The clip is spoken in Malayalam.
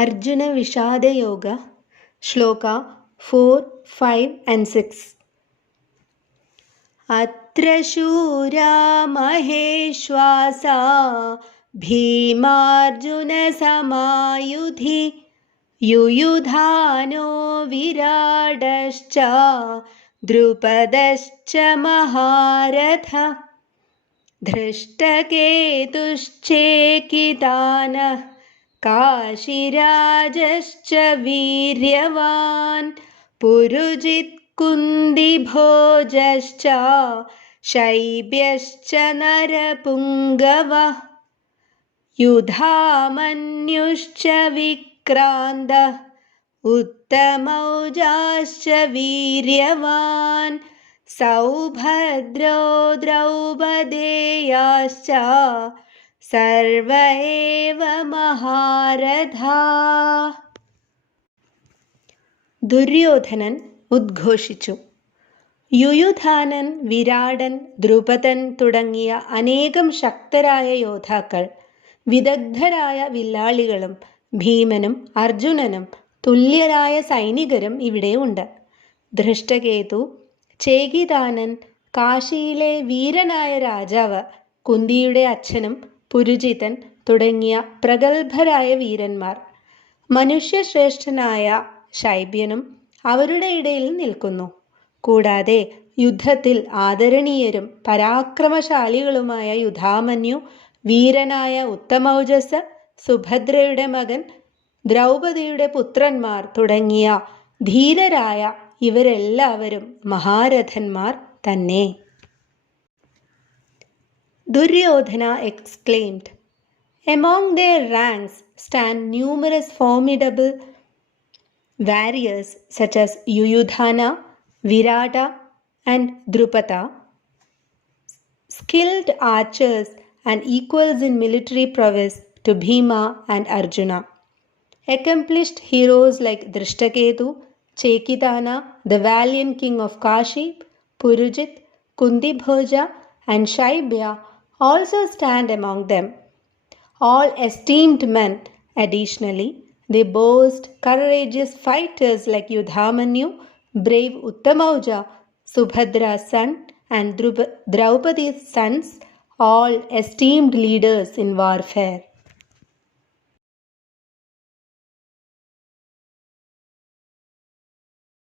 Arjuna Vishada Yoga, Shloka 4, 5 and 6. Atra shura maheshwasa bhimarjuna samayudhi yuyudhano viradascha drupadascha maharatha धृष्टकेतुश्चेकितानः काशीराजश्च वीर्यवान् पुरुजित्कुन्दिभोजश्च शैब्यश्च नरपुङ्गवः युधामन्युश्च विक्रान्तः उत्तमौजाश्च वीर्यवान् सौभद्रो द्रौपदेयाश्च सर्व एव महारथा. ദുര്യോധനൻ ഉദ്ഘോഷിച്ചു. യുയുധാനൻ, വിരാടൻ, ദ്രുപദൻ തുടങ്ങിയ അനേകം ശക്തരായ യോദ്ധാക്കൾ, വിദഗ്ധരായ വില്ലാളികളും ഭീമനും അർജുനനും തുല്യരായ സൈനികരും ഇവിടെ ഉണ്ട്. ധൃഷ്ടകേതു, ചേകിതാനൻ, കാശിയിലെ വീരനായ രാജാവ്, കുന്തിയുടെ അച്ഛനും പുരുജിതൻ തുടങ്ങിയ പ്രഗത്ഭരായ വീരന്മാർ, മനുഷ്യശ്രേഷ്ഠനായ ശൈബ്യനും അവരുടെ ഇടയിൽ നിൽക്കുന്നു. കൂടാതെ യുദ്ധത്തിൽ ആദരണീയരും പരാക്രമശാലികളുമായ യുധാമന്യു, വീരനായ ഉത്തമൗജസ്, സുഭദ്രയുടെ മകൻ, ദ്രൗപദിയുടെ പുത്രന്മാർ തുടങ്ങിയ ധീരരായ ഇവരെല്ലാവരും മഹാരഥന്മാർ തന്നെ. Duryodhana exclaimed, "Among their ranks stand numerous formidable warriors such as Yuyudhana, Virata and Drupada, skilled archers and equals in military prowess to Bhima and Arjuna. Accomplished heroes like Drishtaketu, Chekitana, the valiant king of Kashi, Purujit, Kundibhoja and Shaibya also stand among them. All esteemed men. Additionally, they boast courageous fighters like Yudhamanyu, brave Uttamauja, Subhadra's son, and Draupadi's sons, all esteemed leaders in warfare."